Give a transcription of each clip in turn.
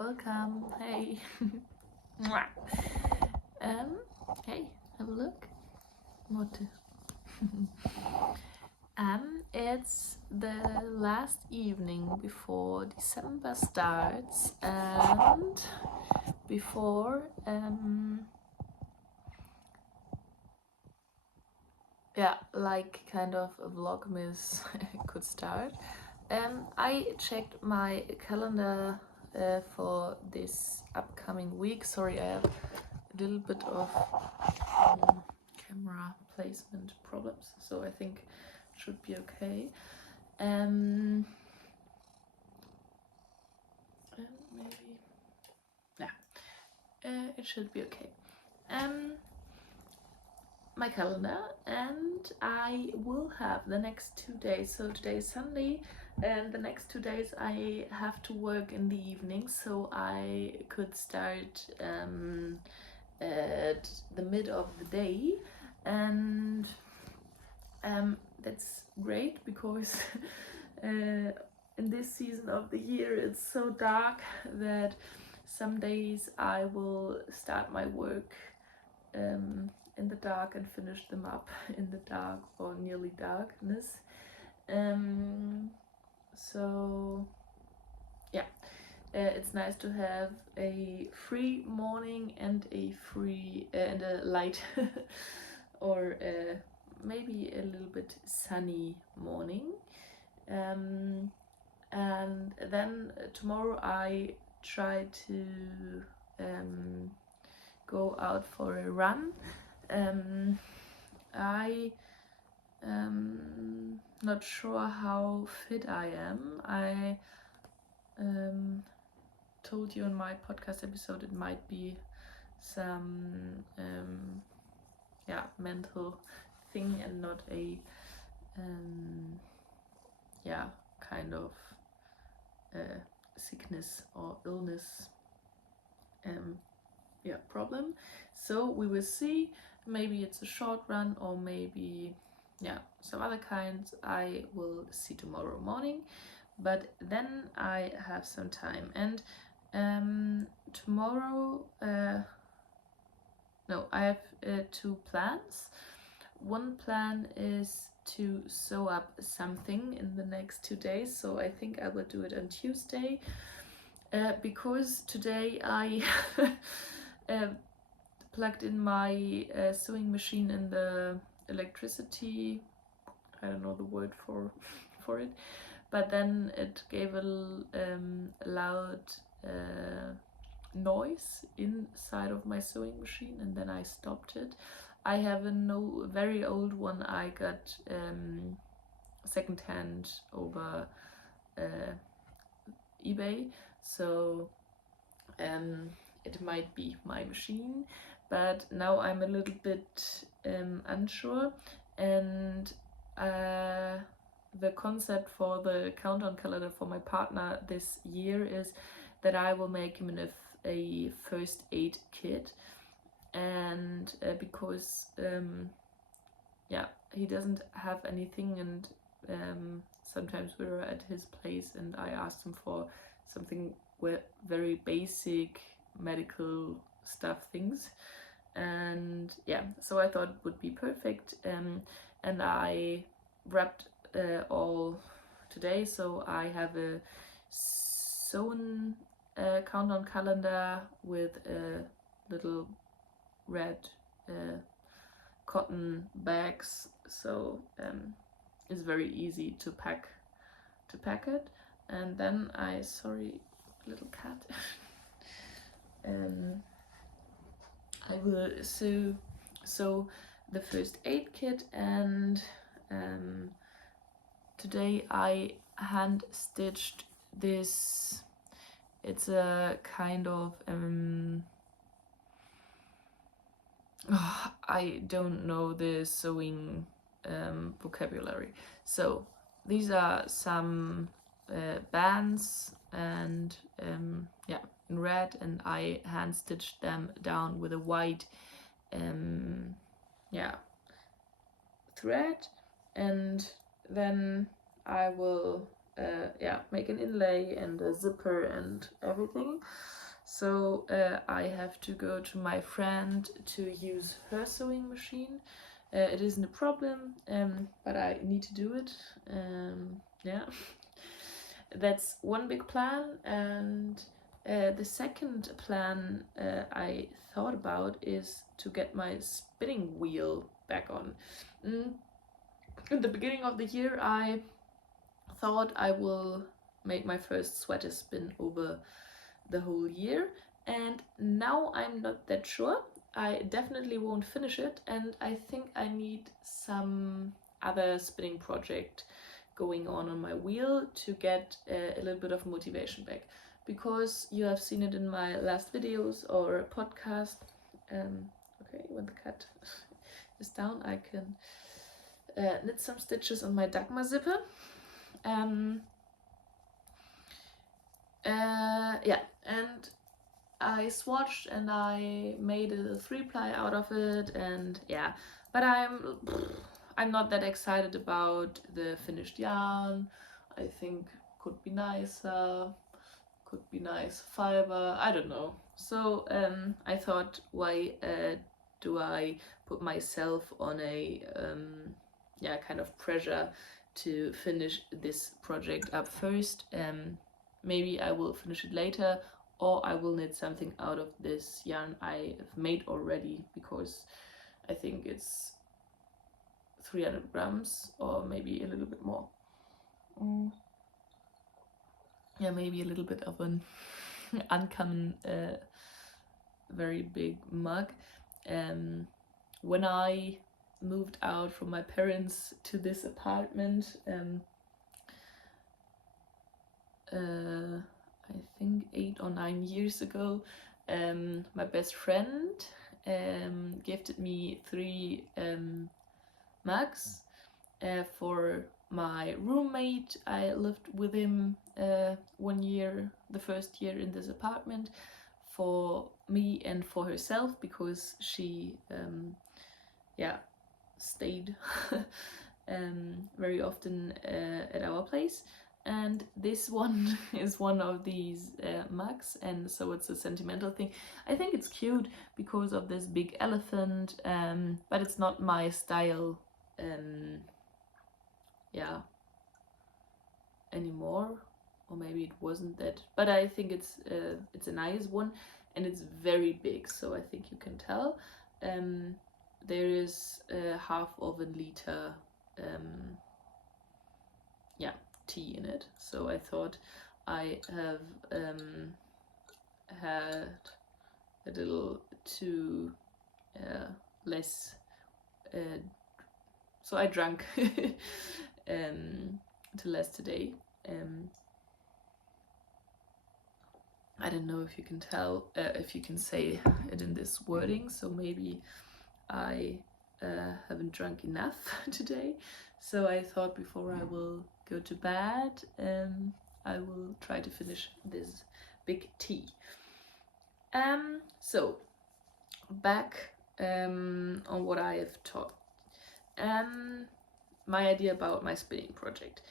Welcome. Hey. Mwah. Hey, have a look. What? It's the last evening before December starts and before like kind of a Vlogmas could start. I checked my calendar for this upcoming week. Sorry, I have a little bit of camera placement problems, so I think it should be okay. Maybe, it should be okay. My calendar, and I will have the next 2 days. So today is Sunday, and the next 2 days I have to work in the evening, so I could start at the mid of the day, and that's great because in this season of the year it's so dark that some days I will start my work in the dark and finish them up in the dark or nearly darkness. So yeah, it's nice to have a free morning and a free and a light or maybe a little bit sunny morning. And then tomorrow I try to go out for a run. I not sure how fit I am. I told you in my podcast episode it might be some mental thing and not a kind of sickness or illness problem. So we will see. Maybe it's a short run or maybe some other kinds. I will see tomorrow morning, but then I have some time. And tomorrow I have 2 plans. One plan is to sew up something in the next 2 days, so I think I will do it on Tuesday, because today I plugged in my sewing machine in the electricity, I don't know the word for it, but then it gave a loud noise inside of my sewing machine, and then I stopped it. I have a very old one I got secondhand over eBay, so it might be my machine, but now I'm a little bit unsure. And the concept for the countdown calendar for my partner this year is that I will make him a first aid kit, and because he doesn't have anything, and sometimes we're at his place and I asked him for something with very basic medical things, and so I thought it would be perfect, and I wrapped all today, so I have a sewn countdown calendar with a little red cotton bags, so it's very easy to pack it. And then sorry, little cat. I will sew the first aid kit, and today I hand stitched this. It's a kind of I don't know the sewing vocabulary. So these are some bands, and in red, and I hand stitched them down with a white thread, and then I will yeah, make an inlay and a zipper and everything. So I have to go to my friend to use her sewing machine. It isn't a problem, but I need to do it. Yeah, that's one big plan. And the second plan I thought about is to get my spinning wheel back on. In the beginning of the year, I thought I will make my first sweater spin over the whole year, and now I'm not that sure. I definitely won't finish it, and I think I need some other spinning project going on my wheel to get a little bit of motivation back, because you have seen it in my last videos or podcast. Okay, when the cat is down, I can knit some stitches on my Dagmar zipper. Yeah, and I swatched and I made a 3-ply out of it, and yeah, but I'm not that excited about the finished yarn. I think could be nicer, could be nice fiber, I don't know. So I thought, why do I put myself on a yeah, kind of pressure to finish this project up first. Maybe I will finish it later, or I will knit something out of this yarn I have made already, because I think it's 300 grams or maybe a little bit more. Yeah, maybe a little bit of an uncommon very big mug. When I moved out from my parents to this apartment, I think 8 or 9 years ago, my best friend gifted me 3 mugs for my roommate. I lived with him 1 year, the first year in this apartment, for me and for herself, because she yeah, stayed very often at our place. And this one is one of these mugs, and so it's a sentimental thing. I think it's cute because of this big elephant, but it's not my style yeah, anymore, or maybe it wasn't that, but I think it's a nice one, and it's very big, so I think you can tell. There is half of a liter yeah, tea in it, so I thought I have had a little too less, so I drank to less today. I don't know if you can tell, if you can say it in this wording, so maybe I haven't drunk enough today. So I thought before I will go to bed, I will try to finish this big tea. So back on what I have taught. My idea about my spinning project.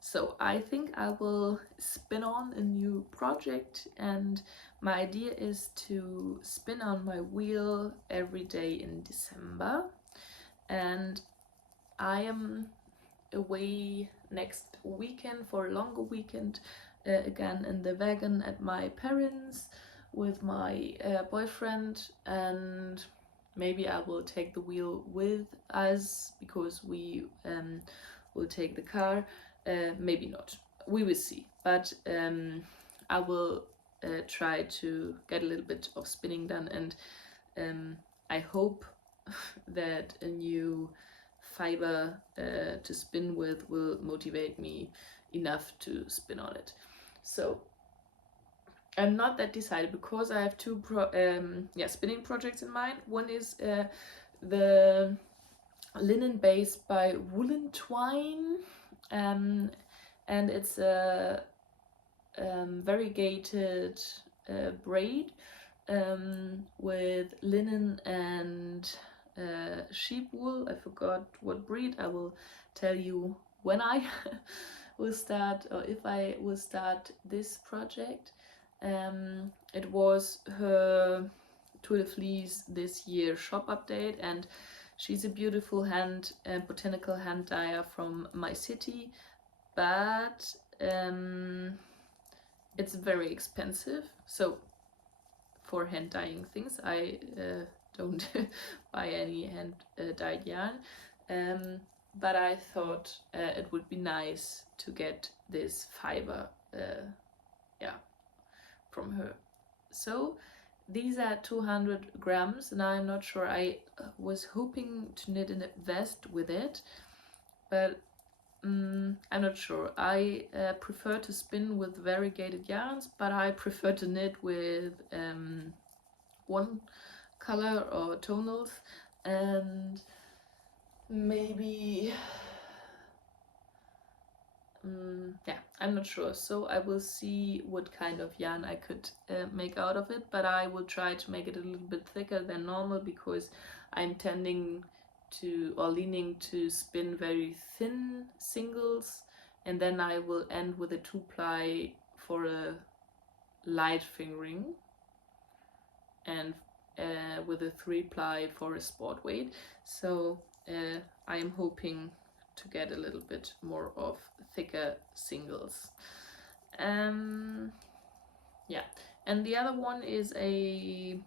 So I think I will spin on a new project, and my idea is to spin on my wheel every day in December. And I am away next weekend for a longer weekend, again in the wagon at my parents with my boyfriend, and maybe I will take the wheel with us, because we will take the car. Maybe not, we will see, but I will try to get a little bit of spinning done, and I hope that a new fiber to spin with will motivate me enough to spin on it. So I'm not that decided, because I have two spinning projects in mind. One is the linen base by Woolen Twine, and it's a variegated braid with linen and sheep wool. I forgot what breed. I will tell you when I will start, or if I will start this project. It was her Tour de Fleece this year shop update, and she's a beautiful botanical hand dyer from my city, but it's very expensive. So for hand dyeing things, I don't buy any hand dyed yarn. But I thought it would be nice to get this fiber from her. So these are 200 grams, and I'm not sure. I was hoping to knit in a vest with it, but I'm not sure. I prefer to spin with variegated yarns, but I prefer to knit with one color or tonals, and maybe yeah, I'm not sure. So I will see what kind of yarn I could make out of it, but I will try to make it a little bit thicker than normal, because I'm tending to, or leaning to, spin very thin singles, and then I will end with a 2-ply for a light fingering, and with a 3-ply for a sport weight. So I am hoping to get a little bit more of thicker singles. Yeah, and the other one is a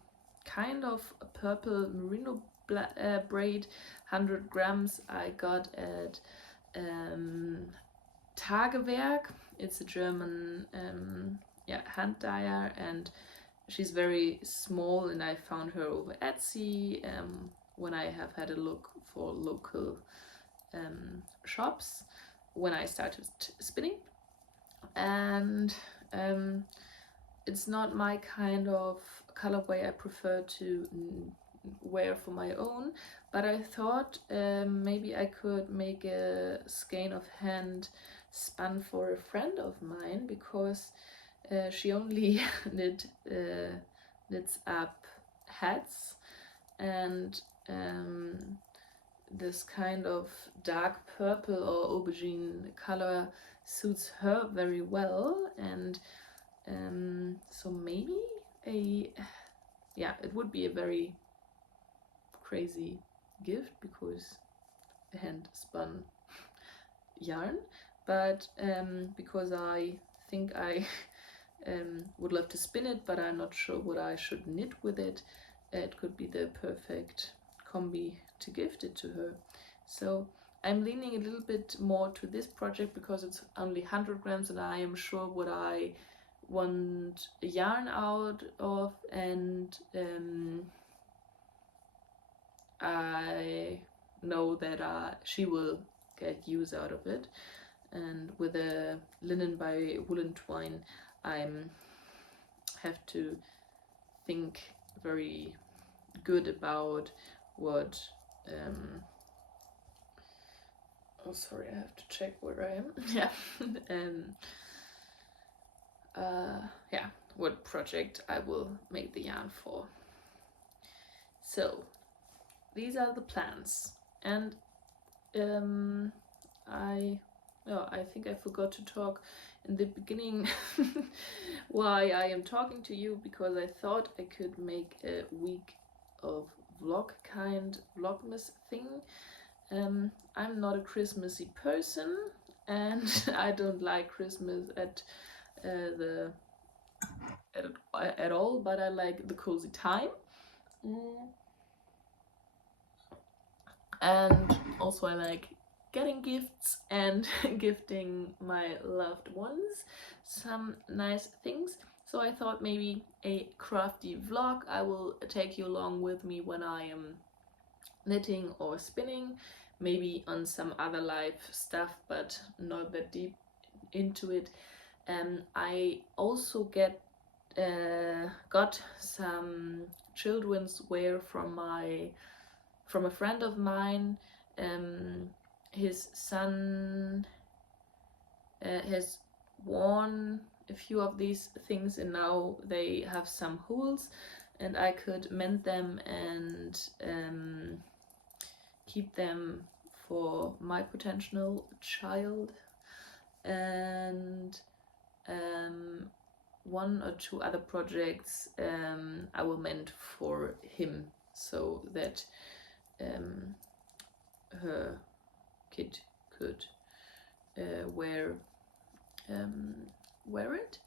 kind of a purple merino braid, 100 grams. I got at Tagewerk. It's a German hand dyer, and she's very small, and I found her over Etsy when I have had a look for local shops when I started spinning. And it's not my kind of colorway I prefer to wear for my own, but I thought maybe I could make a skein of hand spun for a friend of mine, because she only knits up hats, and this kind of dark purple or aubergine color suits her very well. And so maybe it would be a very crazy gift, because a hand spun yarn, but because I think I would love to spin it, but I'm not sure what I should knit with it. It could be the perfect combi to gift it to her. So I'm leaning a little bit more to this project because it's only 100 grams, and I am sure what I want a yarn out of, and I know that she will get use out of it. And with a linen by Woolen Twine, I have to think very good about what oh sorry, I have to check where I am. What project I will make the yarn for. So these are the plans, and I think I forgot to talk in the beginning why I am talking to you, because I thought I could make a week of Vlogmas thing. I'm not a Christmassy person, and I don't like Christmas at all, but I like the cozy time. And also I like getting gifts and gifting my loved ones some nice things. So I thought maybe a crafty vlog. I will take you along with me when I am knitting or spinning, maybe on some other life stuff, but not that deep into it. I also got some children's wear from a friend of mine. His son has worn a few of these things, and now they have some holes, and I could mend them and keep them for my potential child. and one or two other projects I will meant for him, so that her kid could wear it.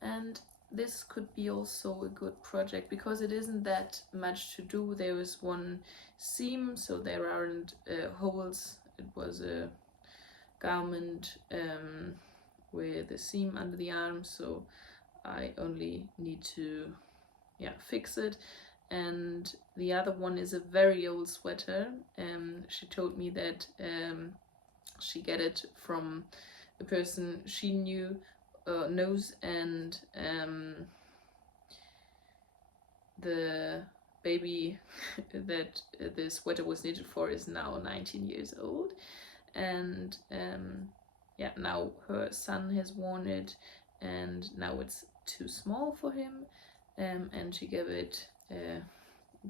And this could be also a good project because it isn't that much to do. There is one seam, so there aren't holes. It was a garment with a seam under the arm, so I only need to fix it. And the other one is a very old sweater. She told me that she get it from a person she knows, and the baby that the sweater was knitted for is now 19 years old, and now her son has worn it, and now it's too small for him, and she gave it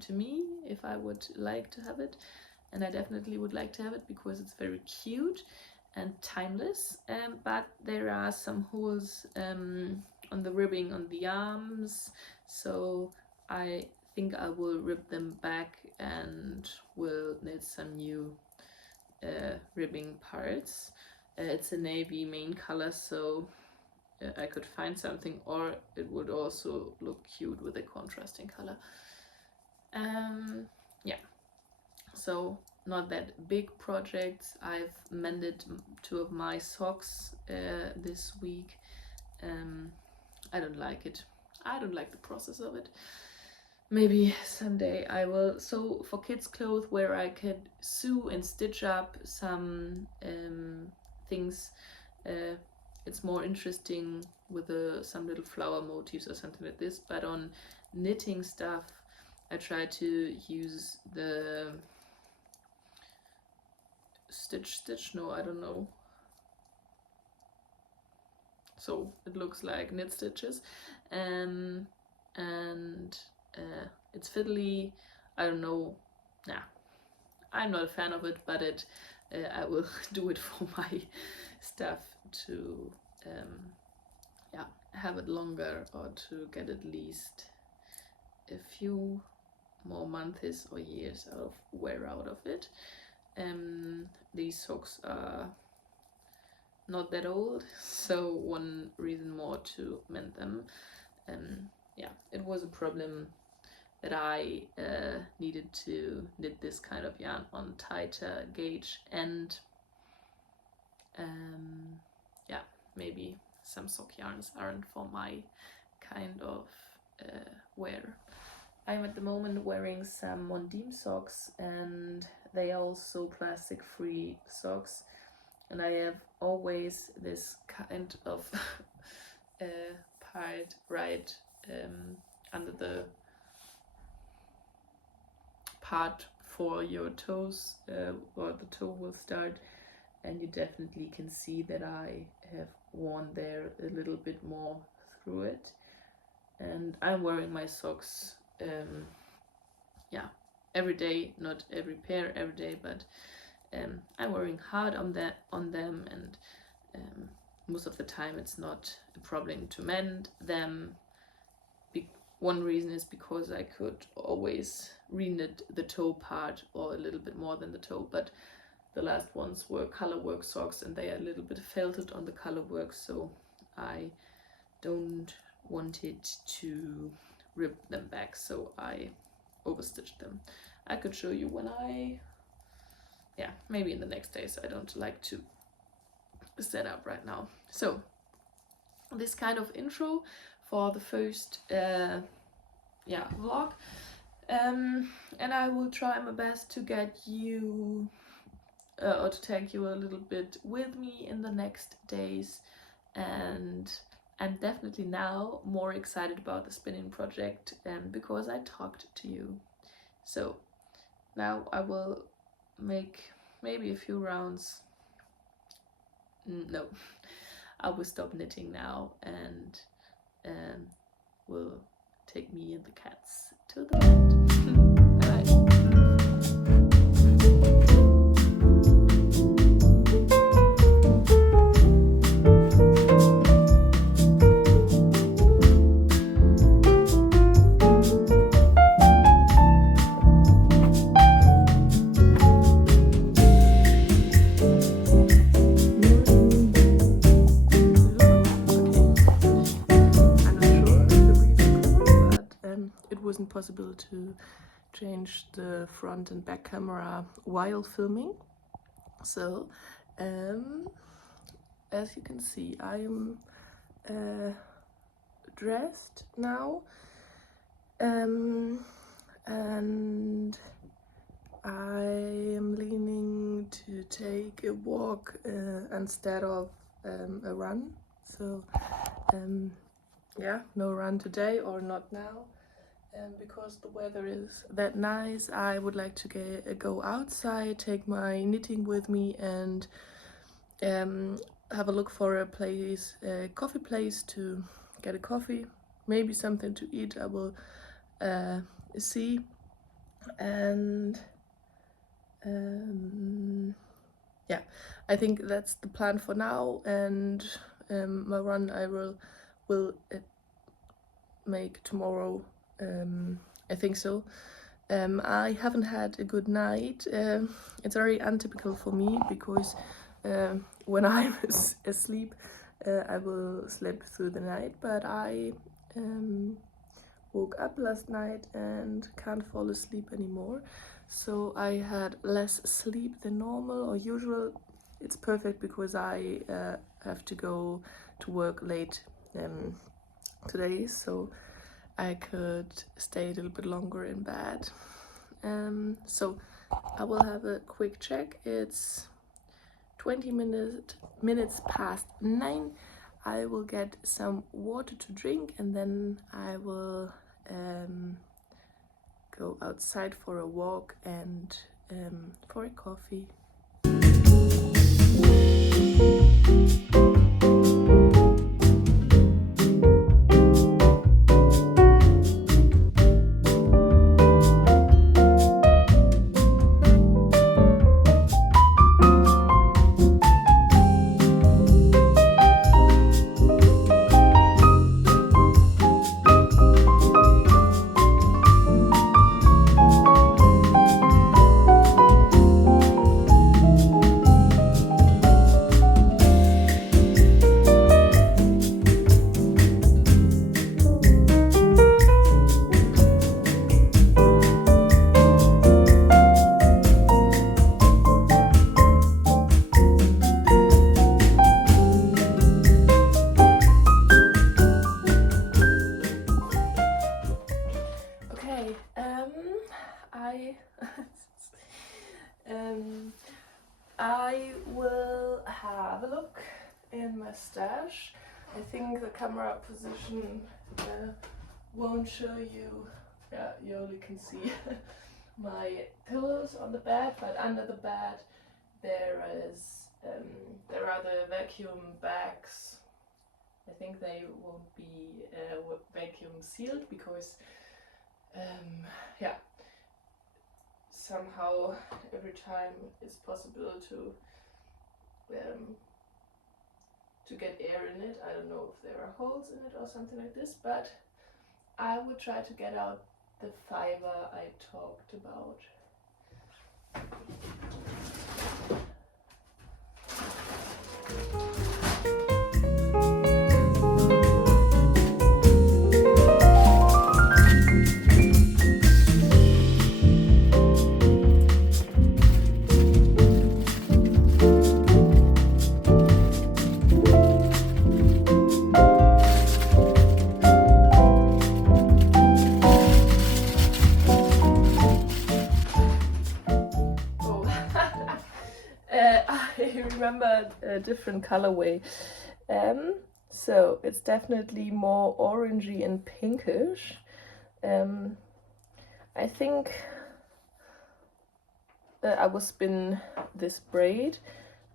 to me if I would like to have it, and I definitely would like to have it because it's very cute and timeless, but there are some holes on the ribbing on the arms, so I think I will rib them back and will knit some new ribbing parts. It's a navy main color, so I could find something, or it would also look cute with a contrasting color. So not that big projects. I've mended 2 of my socks this week. I don't like it. I don't like the process of it. Maybe someday I will. So for kids' clothes where I could sew and stitch up some things, it's more interesting with some little flower motifs or something like this. But on knitting stuff, I try to use the stitch, no, I don't know. So it looks like knit stitches, and it's fiddly. I don't know. I'm not a fan of it, but I will do it for my stuff to have it longer, or to get at least a few more months or years wear out of it. These socks are not that old, so one reason more to mend them. It was a problem that I needed to knit this kind of yarn on tighter gauge, and maybe some sock yarns aren't for my kind of wear. I'm at the moment wearing some Mondim socks, and they are also plastic free socks, and I have always this kind of part right under the part for your toes, or the toe will start, and you definitely can see that I have worn there a little bit more through it. And I'm wearing my socks every day, not every pair every day, but I'm wearing hard on them, and most of the time it's not a problem to mend them. One reason is because I could always re-knit the toe part, or a little bit more than the toe, but the last ones were color work socks, and they are a little bit felted on the color work, so I don't want it to rip them back, so I overstitched them. I could show you when maybe in the next days. I don't like to set up right now. So this kind of intro for the first vlog, and I will try my best to get you or to take you a little bit with me in the next days, and I'm definitely now more excited about the spinning project because I talked to you. So now I will make maybe a few rounds. No, I will stop knitting now, and will take me and the cats to the bed. Bye. wasn't possible to change the front and back camera while filming. So as you can see, I am dressed now, and I am leaning to take a walk instead of a run. So yeah, no run today, or not now. And because the weather is that nice, I would like to go outside, take my knitting with me, and have a look for a place, a coffee place to get a coffee, maybe something to eat. I will see. And yeah, I think that's the plan for now. And my run I will make tomorrow. I think so. I haven't had a good night. It's very untypical for me because when I'm asleep, I will sleep through the night, but I woke up last night and can't fall asleep anymore. So I had less sleep than normal or usual. It's perfect because I have to go to work late today, so I could stay a little bit longer in bed. So I will have a quick check. It's 20 minutes past 9. I will get some water to drink, and then I will go outside for a walk and for a coffee. I will have a look in my stash. I think the camera position won't show you. Yeah, you only can see my pillows on the bed, but under the bed there are the vacuum bags. I think they won't be vacuum sealed because yeah, somehow every time it's possible to get air in it. I don't know if there are holes in it or something like this, but I will try to get out the fiber I talked about. I remember a different colorway. So it's definitely more orangey and pinkish. I think I will spin this braid,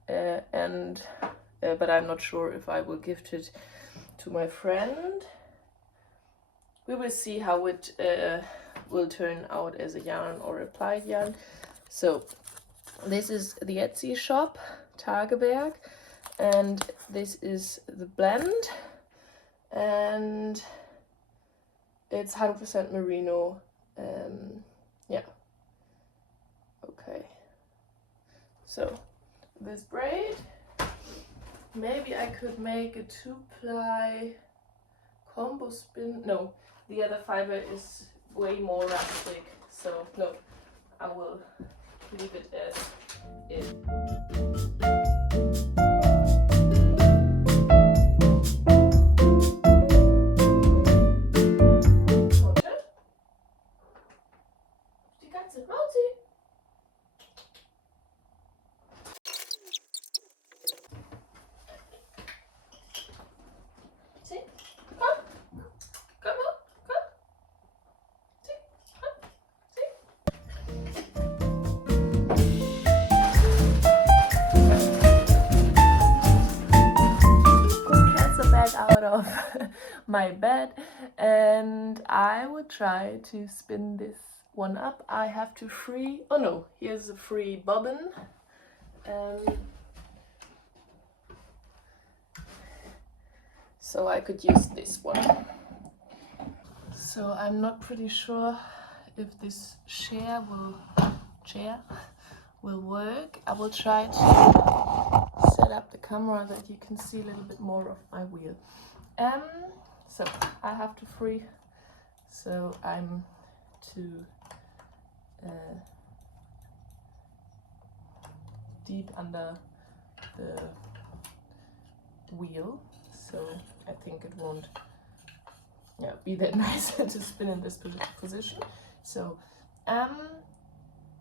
but I'm not sure if I will gift it to my friend. We will see how it will turn out as a yarn or a plied yarn. So this is the Etsy shop, Tagewerk, and this is the blend, and it's 100% merino. Yeah, okay, so this braid, maybe I could make a 2-ply combo spin. No, the other fiber way more rustic, so no, I will leave it as is. Die ganze Mauzi. See? Komm. Komm mal. Komm. See? Komm. See? Cats are back out of my bed, and I will try to spin this one up. I have to free. Oh no, here's a free bobbin. So I could use this one. So I'm not pretty sure if this chair will work. I will try to set up the camera that you can see a little bit more of my wheel. So I have to free. So I'm too deep under the wheel, so I think it won't be that nice to spin in this position. So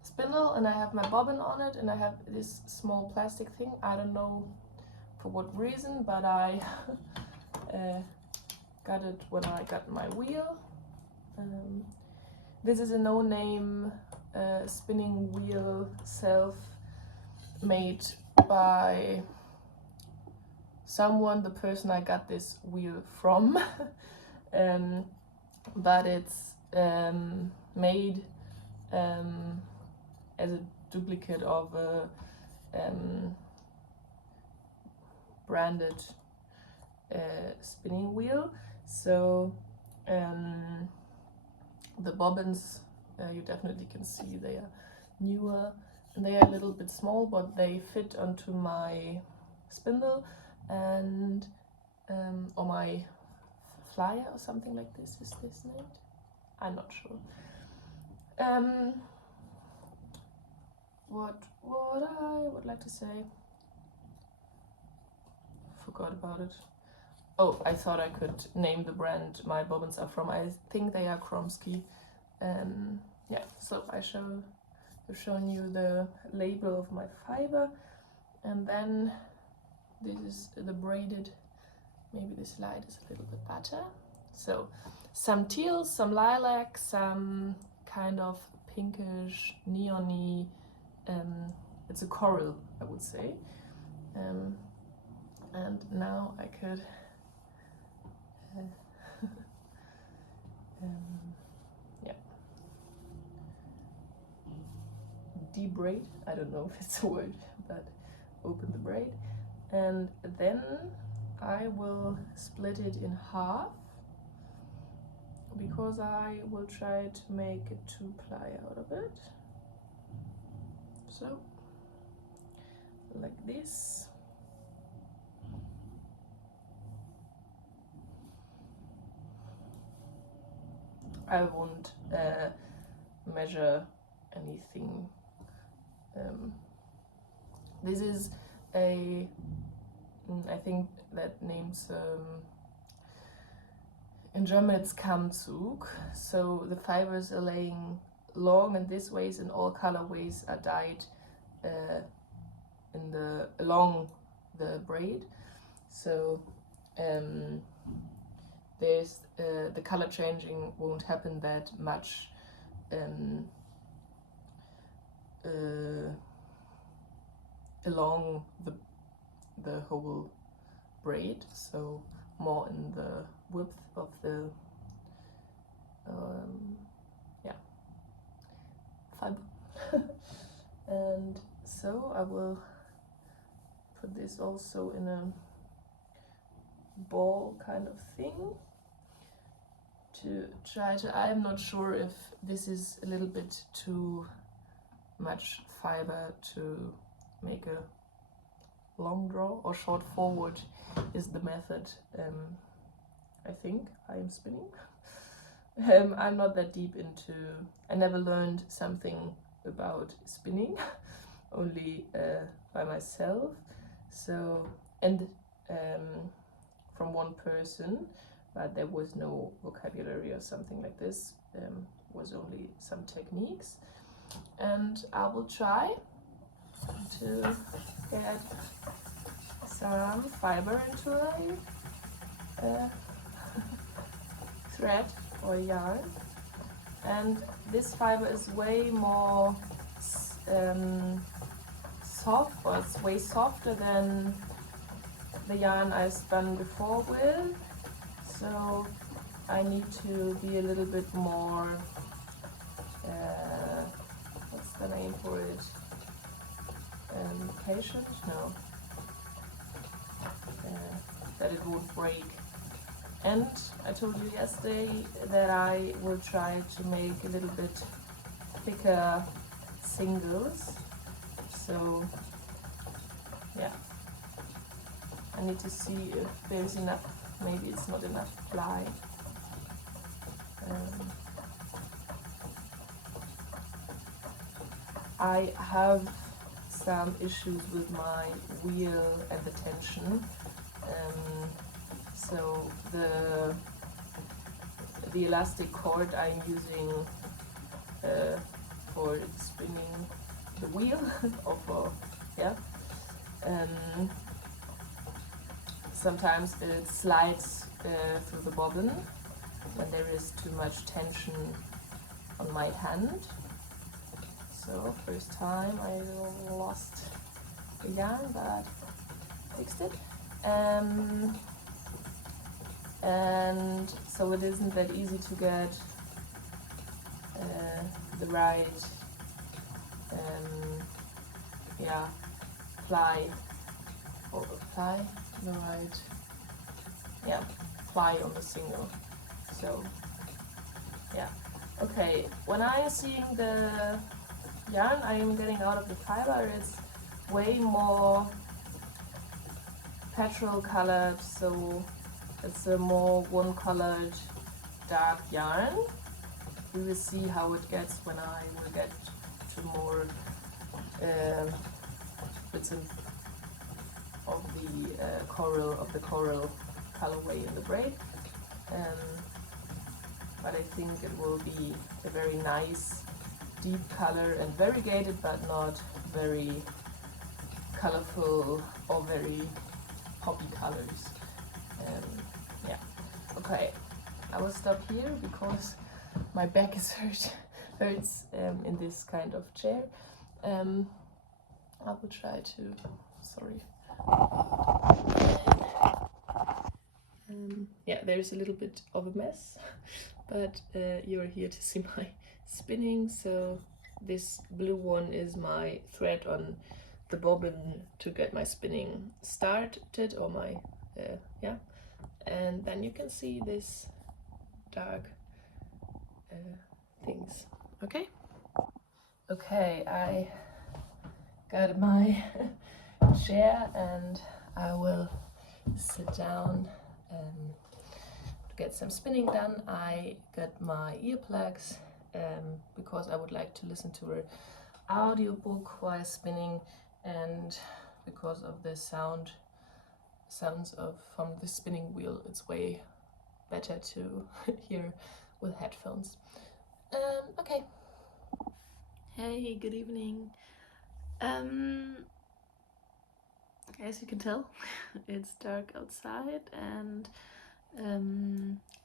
spindle, and I have my bobbin on it, and I have this small plastic thing. I don't know for what reason, but I got it when I got my wheel. This is a no-name spinning wheel, self-made by someone, the person I got this wheel from. But it's made as a duplicate of a branded spinning wheel. So the bobbins, you definitely can see they are newer, and they are a little bit small, but they fit onto my spindle and or my flyer or something like this. Is this named? I'm not sure. What I would like to say, forgot about it. Oh, I thought I could name the brand my bobbins are from. I think they are Kromsky. Yeah, so I've shown you the label of my fiber, and then this is the braided. Maybe this light is a little bit better. So some teal, some lilac, some kind of pinkish, neon-y, it's a coral, I would say. And now I could yeah, debraid, I don't know if it's a word, but open the braid, and then I will split it in half, because I will try to make a 2-ply out of it. So like this. I won't measure anything. This is a, I think that name's in German it's Kammzug. So the fibers are laying long and this ways, and all colorways are dyed along the braid. So there's the color changing won't happen that much along the whole braid, so more in the width of the fiber. And so I will put this also in a ball kind of thing to try to, I'm not sure if this is a little bit too much fiber to make a long draw, or short forward is the method I think I am spinning. I'm not that deep into, I never learned something about spinning, only by myself. So, and from one person, but there was no vocabulary or something like this. Was only some techniques, and I will try to get some fiber into a thread or yarn, and this fiber is way more soft, or it's way softer than the yarn I spun before with, so I need to be a little bit more, what's the name for it, patient? No, that it won't break. And I told you yesterday that I will try to make a little bit thicker singles, so yeah, I need to see if there's enough, maybe it's not enough ply. I have some issues with my wheel and the tension, so the elastic cord I'm using for spinning the wheel of sometimes it slides through the bobbin when there is too much tension on my hand. So first time I lost the yarn, but fixed it. And so it isn't that easy to get the right ply, or ply, the right, ply on the single. So yeah, okay, when I am seeing the yarn I am getting out of the fiber, it's way more petrol colored, so it's a more one-colored dark yarn. We will see how it gets when I will get to more bits of the coral colorway in the braid. But I think it will be a very nice deep color and variegated, but not very colorful or very poppy colors. Okay, I will stop here because my back is hurts in this kind of chair. I will try to, sorry. There's a little bit of a mess, but you're here to see my spinning. So this blue one is my thread on the bobbin to get my spinning started, or my and then you can see this dark things. Okay, I got my chair and I will sit down to get some spinning done. I got my earplugs because I would like to listen to an audiobook while spinning, and because of the sounds from the spinning wheel, it's way better to hear with headphones. Okay. Hey, good evening. As you can tell, it's dark outside, and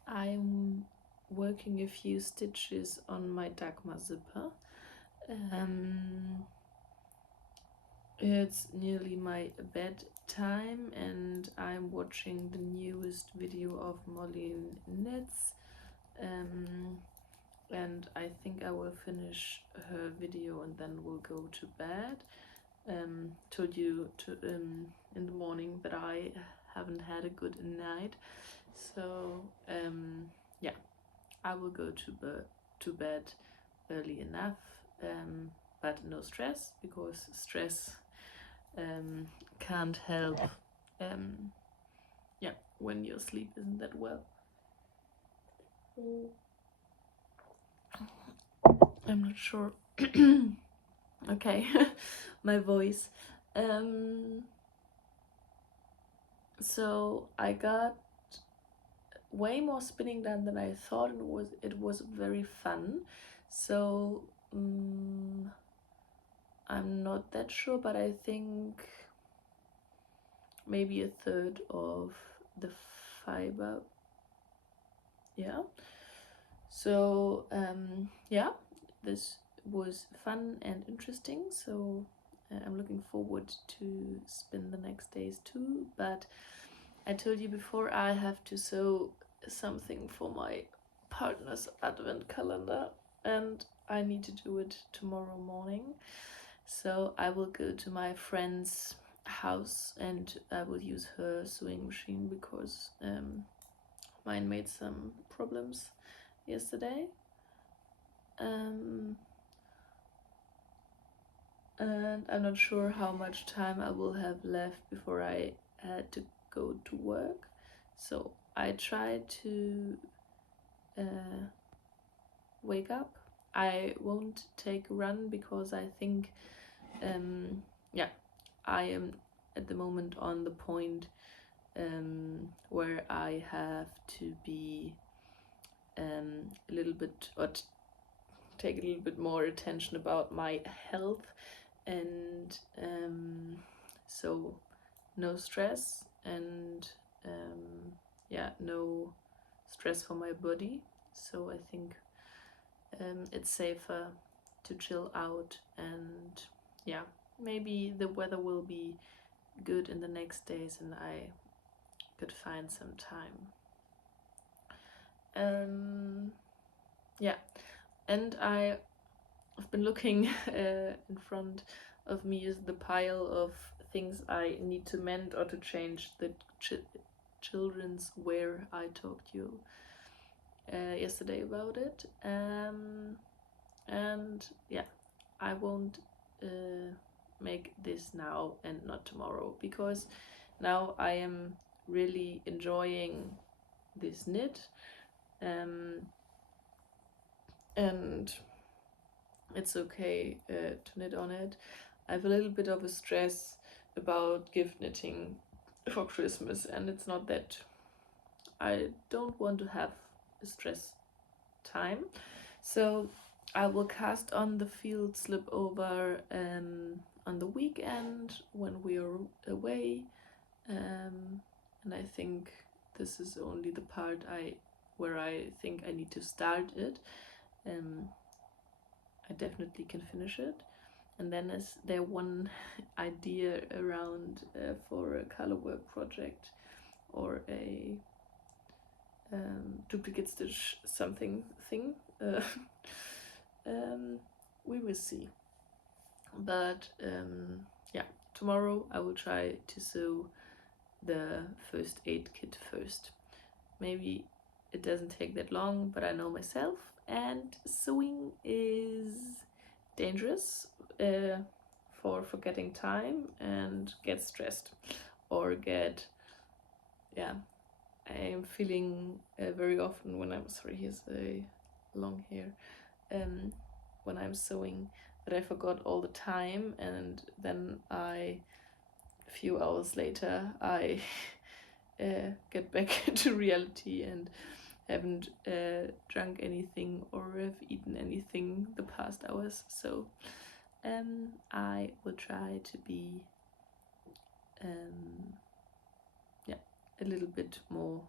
I'm working a few stitches on my Dagmar zipper. It's nearly my bedtime and I'm watching the newest video of Molly Knits, and I think I will finish her video and then we'll go to bed. Told you in the morning that I haven't had a good night, so I will go to bed early enough, but no stress, because stress can't help when your sleep isn't that well. I'm not sure. Okay, my voice. So I got way more spinning done than I thought. It was very fun. So I'm not that sure, but I think maybe a third of the fiber. Yeah. So yeah, this was fun and interesting. So I'm looking forward to spend the next days too. But I told you before, I have to sew something for my partner's advent calendar, and I need to do it tomorrow morning. So I will go to my friend's house and I will use her sewing machine because mine made some problems yesterday. And I'm not sure how much time I will have left before I had to go to work. So I try to wake up. I won't take a run because I think yeah, I am at the moment on the point where I have to be a little bit, or take a little bit more attention about my health, and so no stress, and yeah, no stress for my body. So I think it's safer to chill out, and yeah, maybe the weather will be good in the next days and I could find some time. Yeah, and I've been looking in front of me is the pile of things I need to mend or to change, the children's wear. I talked to you yesterday about it, and yeah, I won't make this now and not tomorrow, because now I am really enjoying this knit, and it's okay to knit on it. I have a little bit of a stress about gift knitting for Christmas, and it's not that I don't want to have a stress time. So I will cast on the field slip over on the weekend when we are away, and I think this is only the part where I think I need to start it. I definitely can finish it. And then is there one idea around for a color work project or a duplicate stitch something thing. We will see. But yeah, tomorrow I will try to sew the first aid kit first. Maybe it doesn't take that long, but I know myself, and sewing is dangerous for forgetting time and get stressed or get, yeah, I'm feeling very often when I'm, sorry, here's a long hair, when I'm sewing, that I forgot all the time, and then a few hours later I get back to reality and haven't drunk anything or have eaten anything the past hours. So I will try to be yeah, a little bit more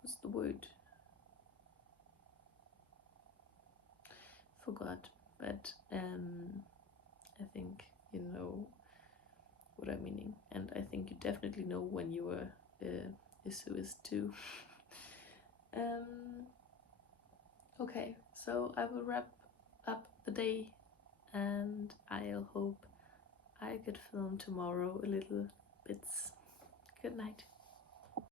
what's the word, forgot, but I think you know what I'm meaning, and I think you definitely know when you are a Swiss too. Okay, so I will wrap up the day, and I'll hope I could film tomorrow a little bits. Good night.